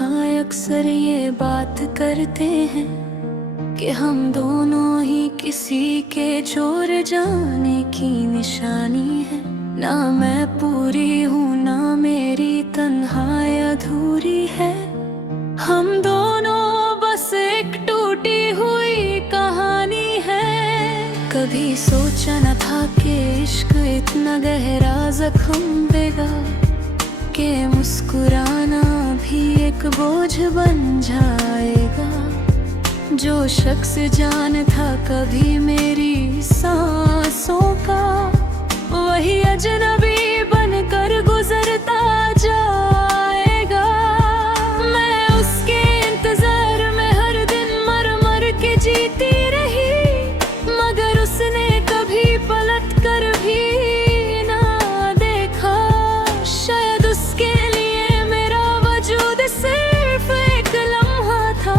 हाँ अक्सर ये बात करते हैं कि हम दोनों ही किसी के छोड़ जाने की निशानी है। ना मैं पूरी हूँ ना मेरी तन्हाई अधूरी है। हम दोनों बस एक टूटी हुई कहानी है। कभी सोचा न था कि इश्क इतना गहरा जख्म देगा, कि मुस्कुराना भी एक बोझ बन जाएगा। जो शख्स जान था कभी मेरी सांसों का, वही अजनबी बनकर गुजरता जाएगा। मैं उसके इंतजार में हर दिन मर मर के जीती रही, मगर उसने कभी पलट कर भी ना देखा। शायद उसके लिए मेरा वजूद सिर्फ एक लम्हा था,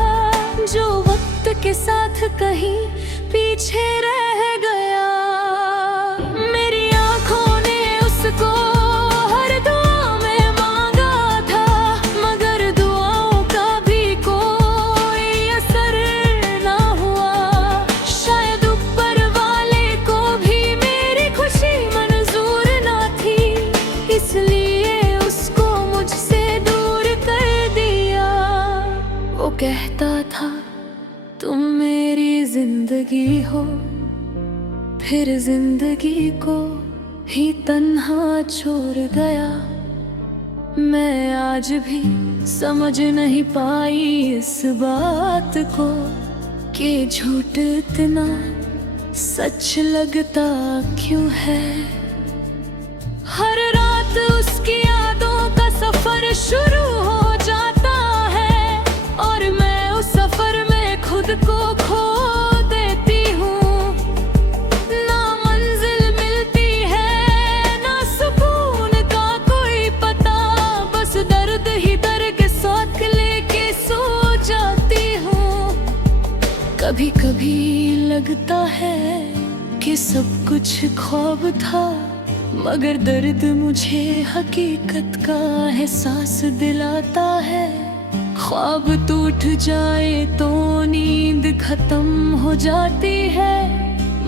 जो वक्त के साथ कहीं पीछे रह गया। मेरी आंखों ने उसको हर दुआ में मांगा था, मगर दुआओं का भी कोई असर ना हुआ। शायद ऊपर वाले को भी मेरी खुशी मंजूर ना थी, इसलिए उसको मुझसे दूर कर दिया। वो कहता था तुम मेरी जिंदगी हो, फिर जिंदगी को ही तन्हा छोड़ गया। मैं आज भी समझ नहीं पाई इस बात को, कि झूठ इतना सच लगता क्यों है। हर रात उसकी यादों का सफर शुरू हो जाता है, और मैं उस सफर में खुद को खो देती हूँ। ना मंजिल मिलती है ना सुकून का कोई पता, बस दर्द ही दर्द के साथ लेके सो जाती हूँ। कभी कभी लगता है कि सब कुछ ख्वाब था, मगर दर्द मुझे हकीकत का एहसास दिलाता है। ख्वाब टूट जाए तो नींद खत्म हो जाती है,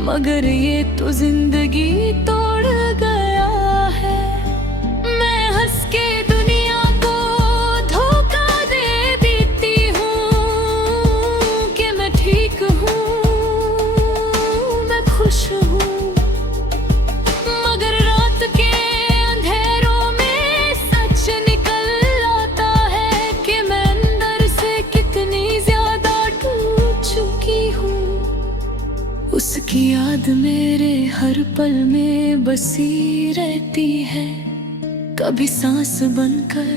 मगर ये तो जिंदगी तोड़ गया है। मैं हंस के दुनिया को धोखा दे देती हूँ कि मैं ठीक हूँ, मैं खुश हूँ। मगर रात के अंधेरों में सच निकल आता है कि मैं अंदर से कितनी ज्यादा टूट चुकी हूँ। उसकी याद मेरे हर पल में बसी रहती है, कभी सांस बनकर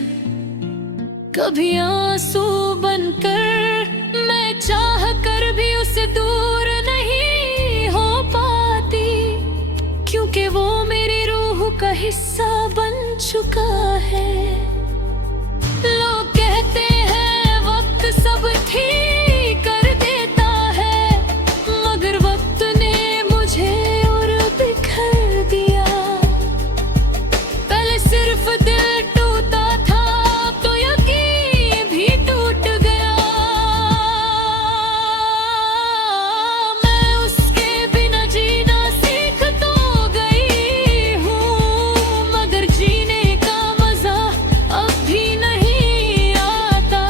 कभी आंसू बनकर। मैं चाह कर भी उसे दूर नहीं हो पाती, क्योंकि वो मेरी रूह का हिस्सा बन चुका है। लोग कहते हैं वक्त सब ठीक कर देता है, मगर वक्त ने मुझे और बिखर दिया। पहले सिर्फ दिल टूटा था, तो यकीन भी टूट गया। मैं उसके बिना जीना सीख तो गई हूँ, मगर जीने का मजा अब भी नहीं आता।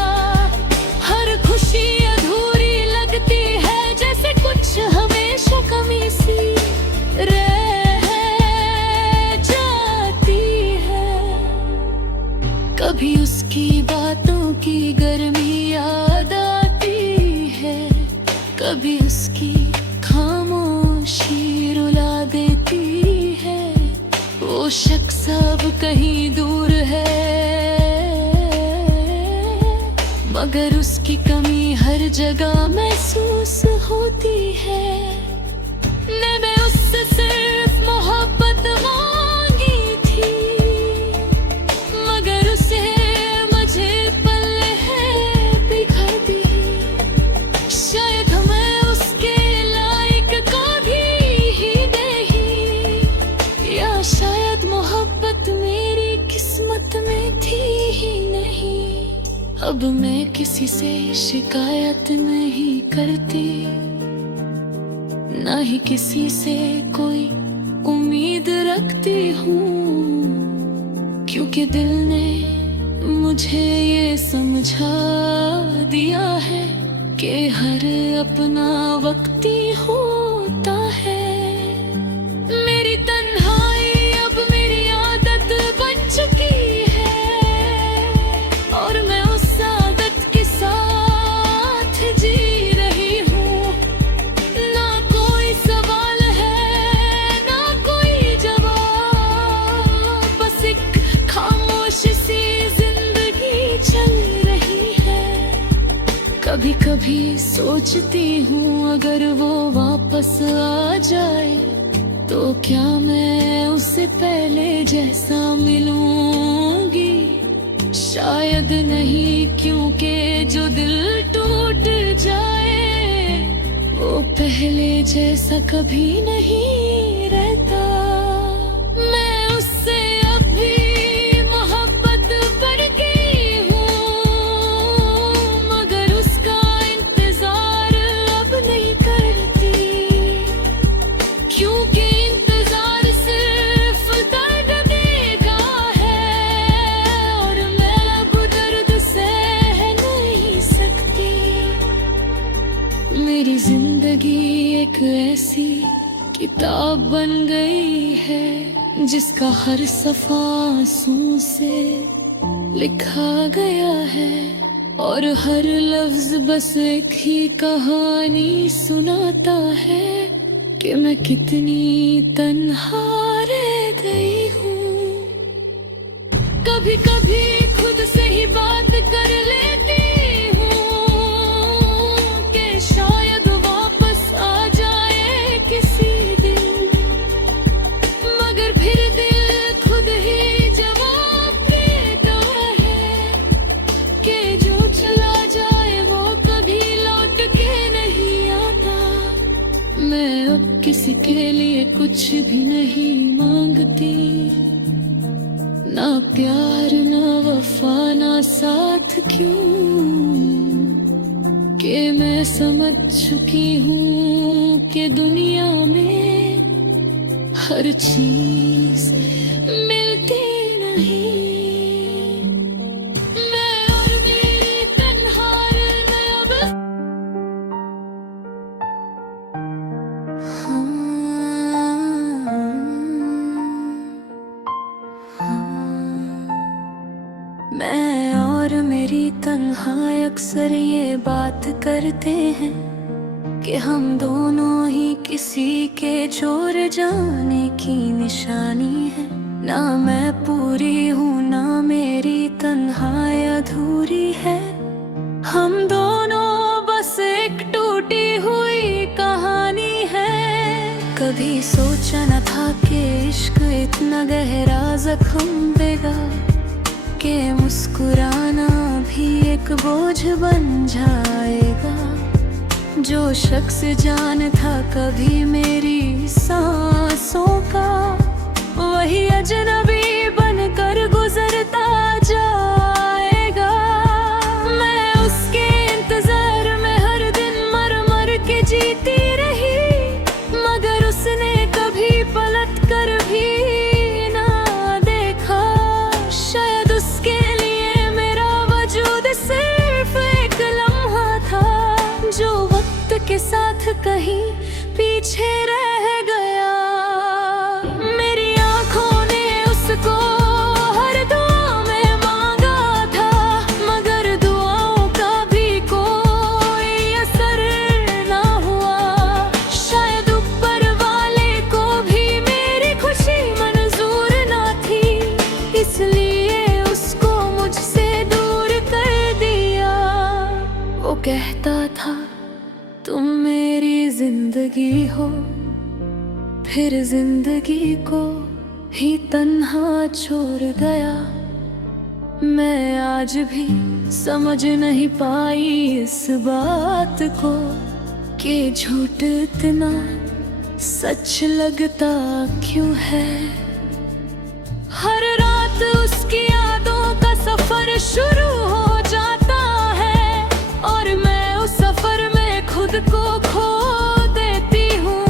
हर खुशी अधूरी लगती है, जैसे कुछ हमेशा कमी सी रह जाती है। कभी उसकी बातों की गर्मी याद आती है, कभी उसकी खामोशी रुला देती है। वो शख्स अब कहीं दूर है, मगर उसकी कमी हर जगह महसूस होती है। मैं उससे सिर्फ मोहब्बत मांगी थी, मगर उसे मुझे पल्ले है बिखर दी। शायद मैं उसके लायक कभी ही नहीं, या शायद मोहब्बत मेरी किस्मत में थी ही नहीं। अब मैं किसी से शिकायत नहीं करती, ना ही किसी से कोई उम्मीद रखती हूँ, क्योंकि दिल ने मुझे ये समझा दिया है कि हर अपना वक्ती होता है। मेरी तन्हाई अब मेरी आदत बन चुकी है, और मैं उस आदत के साथ जी रही हूँ। ना कोई सवाल है, ना कोई जवाब, बस एक खामोश सी जिंदगी चल रही है। कभी कभी सोचती हूँ अगर वो वापस आ जाए तो क्या मैं उससे पहले जैसा मिलूंगी? शायद नहीं, क्योंकि जो दिल टूट जाए वो पहले जैसा कभी नहीं रहता। मैं उससे अब भी मोहब्बत करती हूँ, मगर उसका इंतजार अब नहीं करती, क्योंकि इंतजार सिर्फ दर्द देगा है, और मैं अब दर्द सह नहीं सकती। मेरी जिंदगी एक ऐसी किताब बन गई है जिसका हर सफ़ा आंसू से लिखा गया है, और हर लफ्ज बस एक ही कहानी सुनाता है कि मैं कितनी तन्हा रह गई हूँ। कभी कभी खुद से ही बात कर लेती हूँ कि शायद वापस आ जाए किसी दिन, मगर फिर दिल खुद ही जवाब देता है कि जो चला जाए वो कभी लौट के नहीं आता। मैं अब किसी के लिए कुछ भी नहीं मांगती, ना प्यार ना वफा ना साथ, क्यों कि मैं समझ चुकी हूँ कि दुनिया में हर चीज मिलती नहीं। मैं और मेरी तन्हाई में अब मैं और मेरी तन्हाई अक्सर ये बात करते हैं कि हम दोनों ही किसी के छोड़ जाने की निशानी है। ना मैं पूरी हूँ ना मेरी तन्हाई अधूरी है, हम दोनों बस एक टूटी हुई कहानी है। कभी सोचा न था कि इश्क इतना गहरा जख्म देगा, कि मुस्कुराना भी एक बोझ बन जाएगा। जो शख्स जान था कभी मेरी सांसों का, वही अजनबी बनकर गुजरता जाएगा। मैं उसके इंतजार में हर दिन मर मर के जीती रही, मगर उसने कभी पलट कर भी के साथ कहीं पीछे रह गया। मेरी आंखों ने उसको हर दुआ में मांगा था, मगर दुआओं का भी कोई असर ना हुआ। शायद ऊपर वाले को भी मेरी खुशी मंजूर ना थी, इसलिए उसको मुझसे दूर कर दिया। वो कहता था तुम मेरी जिंदगी हो, फिर जिंदगी को ही तन्हा छोड़ गया। मैं आज भी समझ नहीं पाई इस बात को कि झूठ इतना सच लगता क्यों है। हर रात उसकी यादों का सफर शुरू हो जाता और मैं उस सफर में खुद को खो देती हूँ।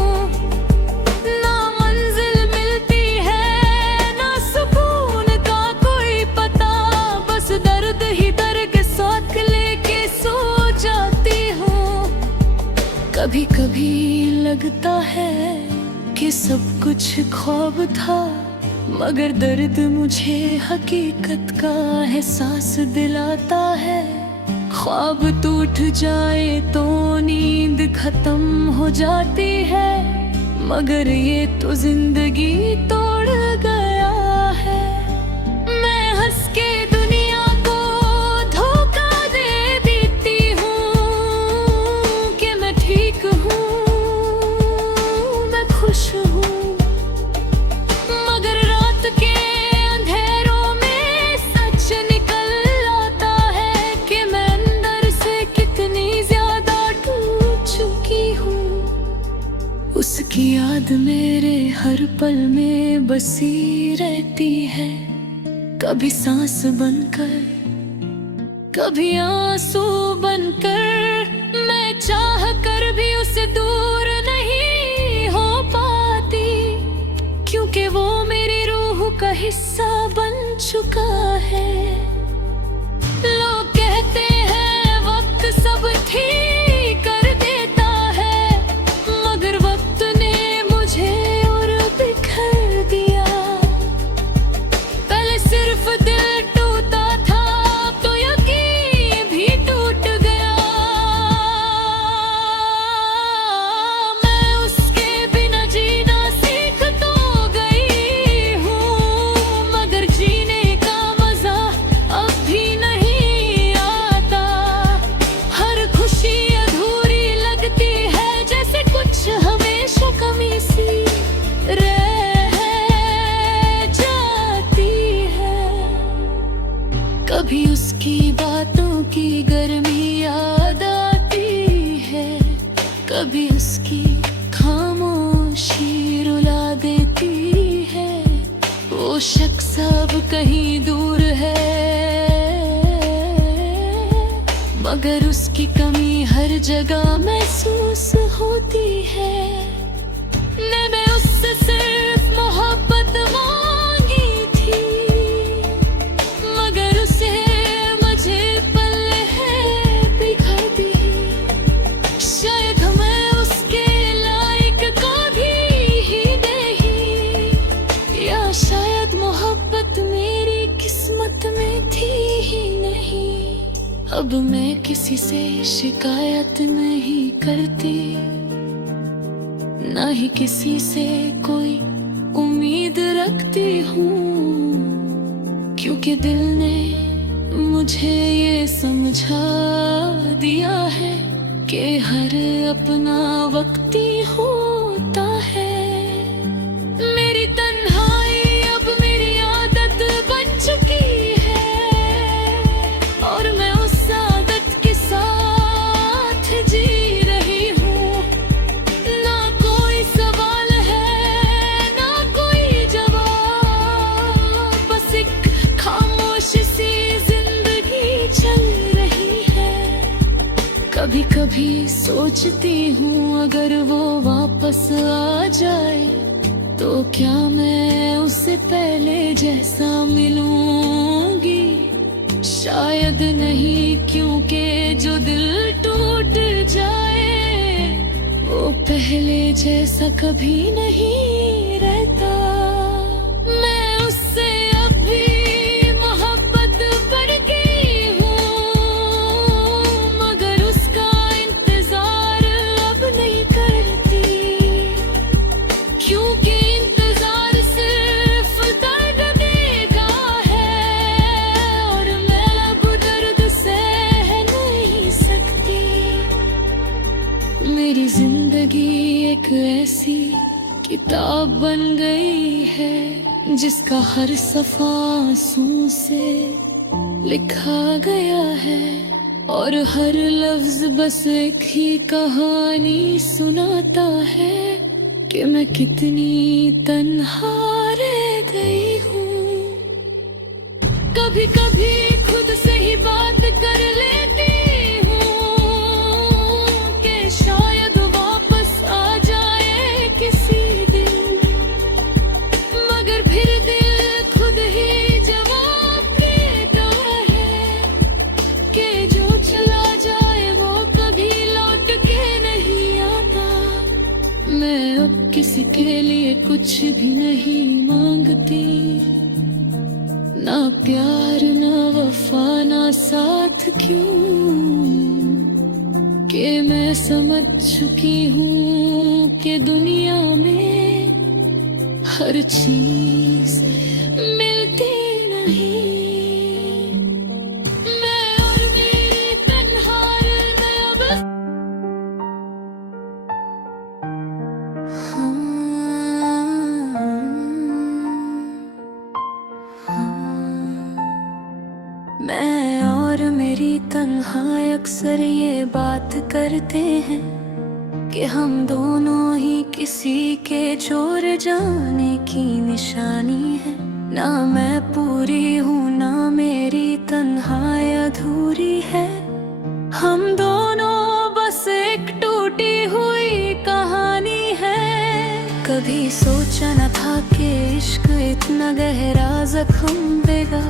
ना मंजिल मिलती है ना सुकून का कोई पता, बस दर्द ही दर्द के साथ लेके सो जाती हूँ। कभी कभी लगता है कि सब कुछ ख्वाब था, मगर दर्द मुझे हकीकत का एहसास दिलाता है। ख्वाब टूट जाए तो नींद खत्म हो जाती है, मगर ये तो जिंदगी तोड़ गया है। मैं हंस के दुनिया को धोखा दे देती हूँ कि मैं ठीक हूँ, मैं खुश हूँ, मगर रात के अंधेरों में सच निकल आता है कि मैं अंदर से कितनी ज्यादा टूट चुकी हूँ। उसकी याद मेरे हर पल में बसी रहती है, कभी सांस बनकर, कभी आंसू बनकर। मैं चाह कर भी उससे दूर नहीं हो पाती, क्योंकि वो मेरी रूह का हिस्सा बन चुका है। लोग कहते हैं वक्त सब ठीक कर देता है, मगर वक्त ने मुझे और बिखर दिया। पहले सिर्फ दिल टूटा था, तो यकीन भी टूट गया। मैं उसके बिना जीना सीख तो गई हूँ, मगर जीने का मजा अब भी नहीं आता। हर खुशी अधूरी लगती है, जैसे कुछ हमेशा कमी सी रह जाती है। कभी उसकी बातों की गर्मी याद आती है, कभी उसकी खामोशी रुला देती है। वो शख्स अब कहीं दूर है, मगर उसकी कमी हर जगह महसूस होती है। मैं उससे सिर्फ मोहब्बत मांगी थी, मगर उसे मुझे पल्ले है बिखर दी। शायद मैं उसके लायक कभी ही नहीं, या शायद मोहब्बत मेरी किस्मत में थी ही नहीं। अब मैं किसी से शिकायत नहीं करती, ना ही किसी से कोई उम्मीद रखती हूँ, क्योंकि दिल ने मुझे ये समझा दिया है कि हर अपना वक्त ही होता है। मेरी तन्हाई अब मेरी आदत बन चुकी है, और मैं उस आदत के साथ जी रही हूँ। ना कोई सवाल है ना कोई जवाब, बस एक खामोश सी जिंदगी चल रही है। कभी कभी सोचती हूँ अगर वो वापस आ जाए, तो क्या मैं उससे पहले जैसा मिलूंगी? शायद नहीं, क्योंकि जो दिल टूट जाए वो पहले जैसा कभी नहीं रहता। मैं उससे अब भी मोहब्बत करती हूँ, मगर उसका इंतजार अब नहीं करती, क्योंकि इंतजार सिर्फ दर्द देगा है, और मैं अब दर्द सह नहीं सकती। मेरी जिंदगी एक ऐसी किताब बन गई है, जिसका हर सफ़ा आंसू से लिखा गया है, और हर लफ्ज बस एक ही कहानी सुनाता है कि मैं कितनी तन्हा रह गई हूँ। कभी कभी खुद से ही बात कर लेती हूँ किसी के लिए कुछ भी नहीं मांगती, ना प्यार ना वफा ना साथ, क्यों कि मैं समझ चुकी हूँ कि दुनिया में हर चीज मिलती नहीं। मैं और मेरी तन्हार नया बस मैं और मेरी तन्हाई अक्सर ये बात करते हैं कि हम दोनों ही किसी के छोड़ जाने की निशानी है। ना मैं पूरी हूँ ना मेरी तन्हाई अधूरी है, हम दोनों बस एक टूटी हुई कहानी है। कभी सोचा न था कि इश्क इतना गहरा जख्म देगा,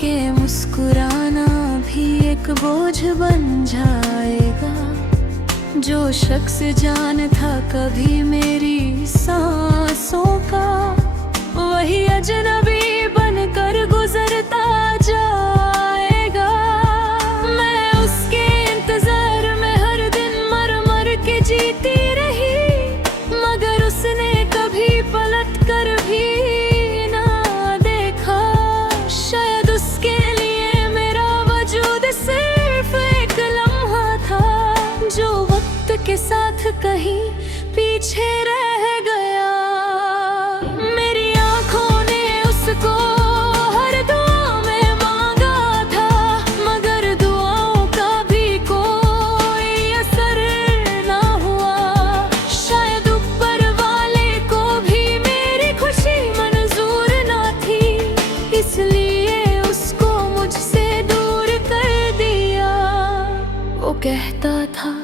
कि मुस्कुराना भी एक बोझ बन जाएगा। जो शख्स जान था कभी मेरी सांसों का, वही अजनबी बनकर गुजरता जाएगा। मैं उसके इंतजार में हर दिन मर मर के जीती रही, मगर उसने कभी पलट कर भी ना देखा। शायद उसके लिए मेरा वजूद सिर्फ एक लम्हा था, जो वक्त के साथ कहीं पीछे रह गया। मेरी आंखों ने उसको हर दुआ में मांगा था, मगर दुआओं का भी कोई असर ना हुआ। शायद ऊपर वाले को भी मेरी खुशी मंजूर ना थी, इसलिए उसको मुझसे दूर कर दिया। वो कहता था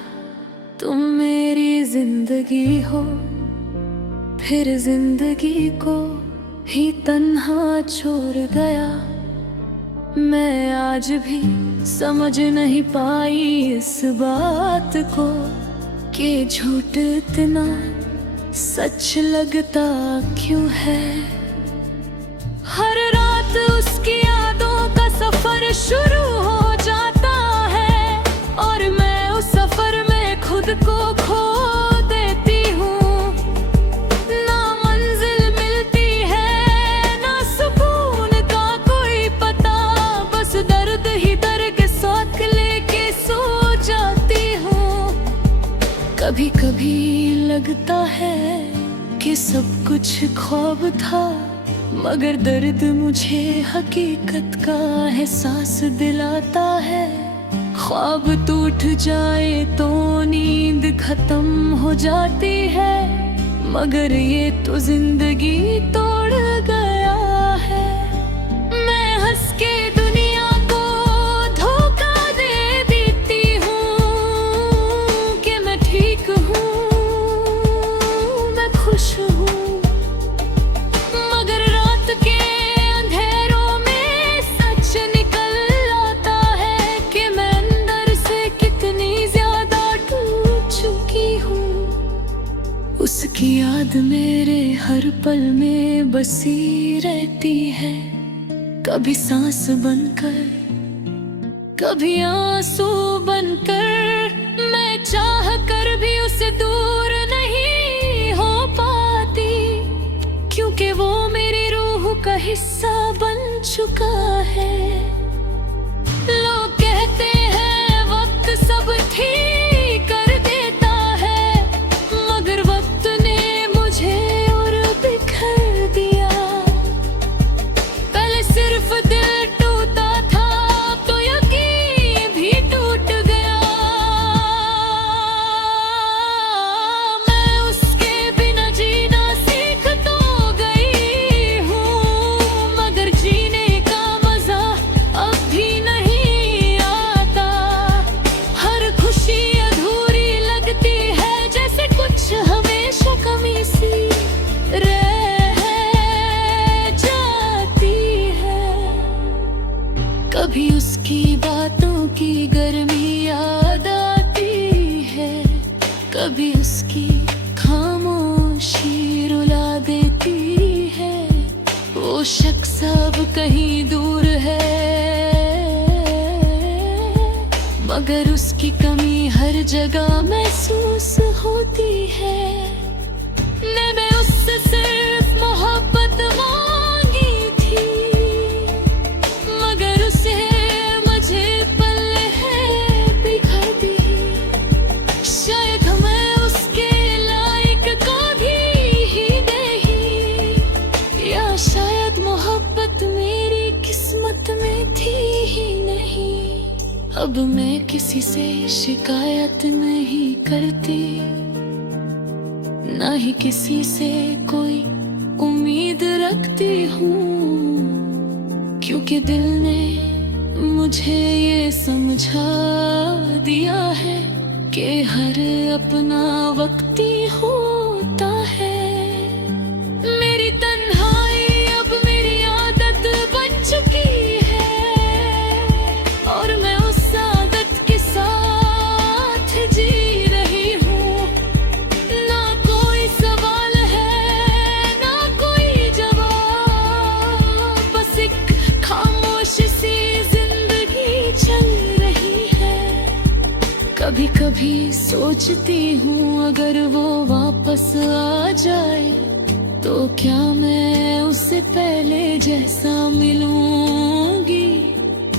तुम मेरी जिंदगी हो, फिर जिंदगी को ही तन्हा छोड़ गया। मैं आज भी समझ नहीं पाई इस बात को, कि झूठ इतना सच लगता क्यों है। हर रात उसकी यादों का सफर शुरू हो जाता है, और मैं उस सफर में खुद को खो देती हूँ। ना मंजिल मिलती है ना सुकून का कोई पता, बस दर्द ही दर्द के साथ लेके सो जाती हूँ। कभी कभी लगता है कि सब कुछ ख्वाब था, मगर दर्द मुझे हकीकत का एहसास दिलाता है। ख्वाब टूट जाए तो नींद खत्म हो जाती है, मगर ये तो जिंदगी तोड़ गया है। मैं हंस के दुनिया को धोखा दे देती हूँ कि मैं ठीक हूँ, मैं खुश हूँ, मगर रात के अंधेरों में सच निकल आता है कि मैं अंदर से कितनी ज्यादा टूट चुकी हूँ। उसकी याद मेरे हर पल में बसी रहती है, कभी सांस बनकर कभी आंसू बनकर। मैं चाह कर भी उसे दूर नहीं हो पाती, क्योंकि वो मेरी रूह का हिस्सा बन चुका है। लोग कहते हैं वक्त सब ठीक कर देता है, मगर वक्त ने मुझे और बिखर दिया। पहले सिर्फ दिल टूटा था, तो यकीन भी टूट गया। मैं उसके बिना जीना सीख तो गई हूँ, मगर जीने का मजा अब भी नहीं आता। हर खुशी अधूरी लगती है, जैसे कुछ हमेशा कमी सी रह जाती है। कभी उसकी बातों की गर्मी याद आती है, कभी उसकी खामोशी सब कहीं दूर है, मगर उसकी कमी हर जगह महसूस होती है। मैं उससे सिर्फ मोहब्बत मांगी थी, मगर उसे मुझे पल्ले है बिखर दी। शायद मैं उसके लायक कभी ही नहीं, या शायद मोहब्बत मेरी किस्मत में थी ही नहीं। अब मैं किसी से शिकायत नहीं करती, ना ही किसी से कोई उम्मीद रखती हूँ, क्योंकि दिल ने मुझे ये समझा दिया है कि हर अपना वक्ती होता है। मेरी तन्हाई अब मेरी आदत बन चुकी है, और मैं उस आदत के साथ जी रही हूँ। ना कोई सवाल है, ना कोई जवाब, बस एक खामोश सी जिंदगी चल रही है। कभी कभी सोचती हूँ अगर वो वापस आ जाए, तो क्या मैं उससे पहले जैसा मिलूंगी?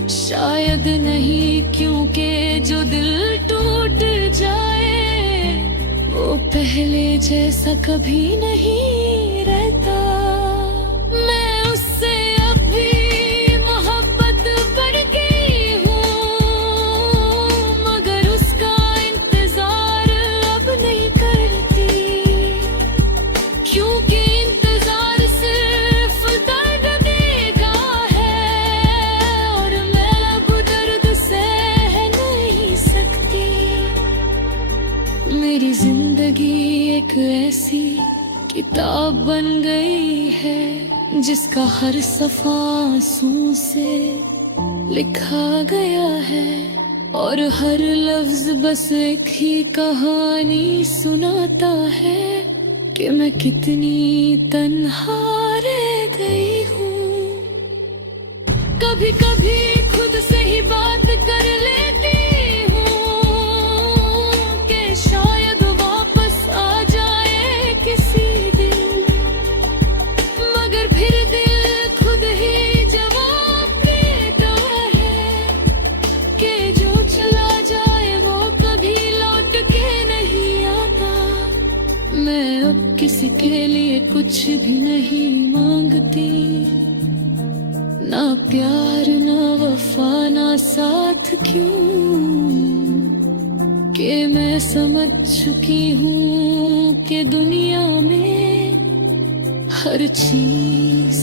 शायद नहीं, क्योंकि जो दिल टूट जाए वो पहले जैसा कभी नहीं रहता। मैं उससे अब भी मोहब्बत बढ़ गई हूँ, मगर उसका इंतजार अब नहीं करती, क्योंकि इंतजार सिर्फ दर्द देगा है, और मैं अब दर्द सह नहीं सकती। मेरी जिंदगी एक ऐसी किताब बन गई है, जिसका हर सफ़ा आंसू से लिखा गया है, और हर लफ्ज बस एक ही कहानी सुनाता है कि मैं कितनी तन्हा रह गई हूँ। कभी कभी खुद से ही बात कर लेती हूँ कि शायद वापस आ जाए किसी दिन, मगर फिर दिल खुद ही जवाब देता है कि जो चला जाए वो कभी लौट के नहीं आता। मैं अब किसी के लिए कुछ भी नहीं मांगती, ना प्यार ना वफा ना साथ, क्यों कि मैं समझ चुकी हूँ कि दुनिया में हर चीज